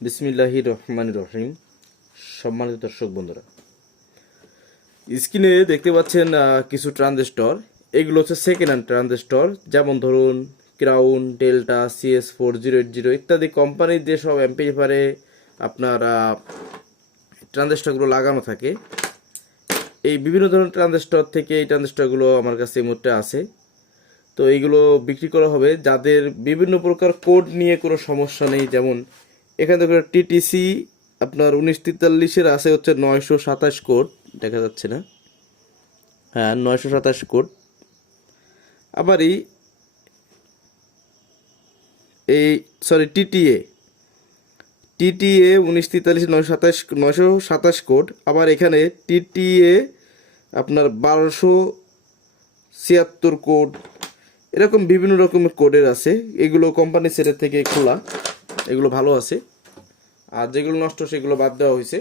বিসমিল্লাহির রহমানির রহিম। সম্মানিত দর্শক বন্ধুরা, স্ক্রিনে দেখতে পাচ্ছেন কিছু ট্রানজিস্টর। এগুলো হচ্ছে সেকেন্ড হ্যান্ড ট্রানজিস্টর, যেমন ধরুন ক্রাউন, ডেল্টা, CS4080 ইত্যাদি কোম্পানির যেসব অ্যাম্পলিফায়ারে আপনার ট্রানজিস্টরগুলো লাগানো থাকে। এই বিভিন্ন ধরনের ট্রানজিস্টর থেকে এই ট্রানজিস্টরগুলো আমার কাছে এই মুহূর্তে আছে। তো এইগুলো বিক্রি করা হবে যাদের বিভিন্ন প্রকার কোড নিয়ে কোনো সমস্যা নেই। যেমন এখানে দেখুন TTC আপনার 1943-এর আছে হচ্ছে 927 কোড, দেখা যাচ্ছে না? হ্যাঁ, 927 কোড। আবার এই সরি টিটিএ 1943 927 কোড। আবার এখানে TTA আপনার 1276 কোড। এরকম বিভিন্ন রকমের কোডের আছে। এগুলো কোম্পানি সেটের থেকে খোলা, এগুলো ভালো আছে। আর যেগুলো নষ্ট সেগুলো বাদ দেওয়া হয়েছে।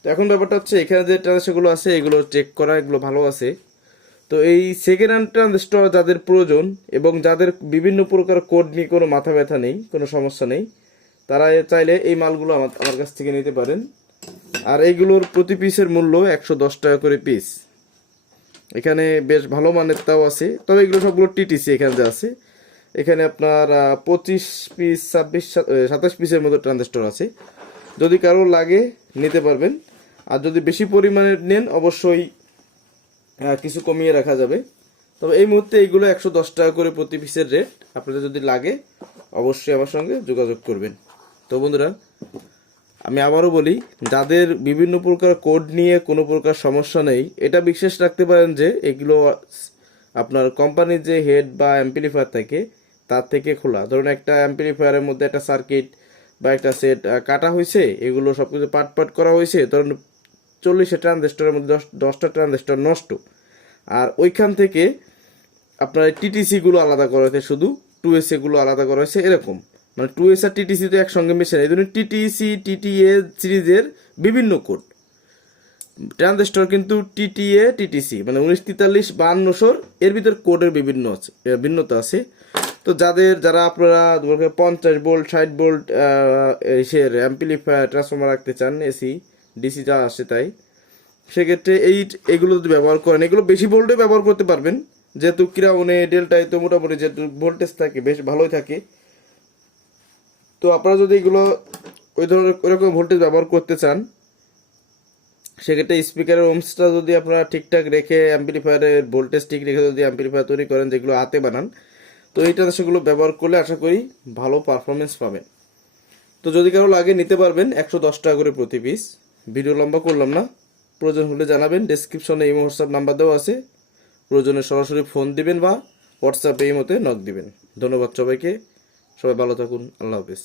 তো এখন ব্যাপারটা হচ্ছে এখানে যে ট্রানজিস্টরগুলো আছে এগুলো চেক করা, এগুলো ভালো আছে। তো এই সেকেন্ড হ্যান্ড ট্রানজিস্টর যাদের প্রয়োজন এবং যাদের বিভিন্ন প্রকার কোড নিয়ে কোনো মাথা ব্যথা নেই, কোনো সমস্যা নেই, তারা চাইলে এই মালগুলো আমার কাছ থেকে নিতে পারেন। আর এইগুলোর প্রতি পিসের মূল্য 110 টাকা করে পিস। এখানে বেশ ভালো মানের তাও আছে, তবে এগুলো সবগুলো TTC এখানে যে আছে। এখানে আপনার 25 পিস 27 পিসের মতো ট্রানজিস্টর আছে। যদি কারো লাগে নিতে পারবেন। আর যদি বেশি পরিমাণে নেন অবশ্যই কিছু কমিয়ে রাখা যাবে। তবে এই মুহূর্তে এইগুলো 110 টাকা করে প্রতি পিসের রেট। আপনাদের যদি লাগে অবশ্যই আমার সঙ্গে যোগাযোগ করবেন। তো বন্ধুরা, আমি আবারও বলি, যাদের বিভিন্ন প্রকার কোড নিয়ে কোনো প্রকার সমস্যা নেই, এটা বিশ্বাস রাখতে পারেন যে এগুলো আপনার কোম্পানির যে হেড বা অ্যাম্পলিফায়ার থাকে তার থেকে খোলা। ধরুন একটা অ্যাম্পলিফায়ারের মধ্যে একটা সার্কিট বা একটা সেট কাটা হয়েছে, এগুলো সব কিছু পাট করা হয়েছে। ধরুন 40 ট্রানজিস্টরের মধ্যে 10টা ট্রানজিস্টর নষ্ট, আর ওইখান থেকে আপনার TTC-গুলো আলাদা করা হয়েছে, শুধু 2SA-গুলো আলাদা করা হয়েছে। এরকম মানে 2S আর TTC তো একসঙ্গে মিশে না। এই জন্য TTC TTA সিরিজের বিভিন্ন কোড ট্রানজিস্টর, কিন্তু TTA TTC মানে 1943 5200 এর ভিতর কোডের ভিন্নতা আছে। তো যারা আপনারা 50 ভোল্ট 60 ভোল্ট এর অ্যাম্পলিফায়ার ট্রান্সফরমার রাখতে চান, AC DC যা আসে তাই, সেক্ষেত্রে এগুলো যদি ব্যবহার করেন, এগুলো বেশি ভোল্টে ব্যবহার করতে পারবেন। যেহেতু ক্রাউনে ডেল্টায় তো মোটামুটি যেহেতু ভোল্টেজ থাকে বেশ ভালোই থাকে। তো আপনারা যদি এগুলো ওই ধরনের ওইরকম ভোল্টেজ ব্যবহার করতে চান, সেক্ষেত্রে স্পিকারের ওমসটা যদি আপনারা ঠিকঠাক রেখে অ্যাম্পলিফায়ারের ভোল্টেজ ঠিক রেখে যদি অ্যাম্পলিফায়ার তৈরি করেন, যেগুলো হাতে বানান, তো এইটা সেগুলো ব্যবহার করলে আশা করি ভালো পারফরমেন্স পাবেন। তো যদি কারো লাগে নিতে পারবেন 110 টাকা করে প্রতি পিস। ভিডিও লম্বা করলাম না, প্রয়োজন হলে জানাবেন। ডেসক্রিপশনে ইমো হোয়াটসঅ্যাপ নাম্বার দেওয়া আছে, প্রয়োজনে সরাসরি ফোন দিবেন বা হোয়াটসঅ্যাপে এই মতে নক দিবেন। ধন্যবাদ সবাইকে, সবাই ভালো থাকুন, আল্লাহ হাফেজ।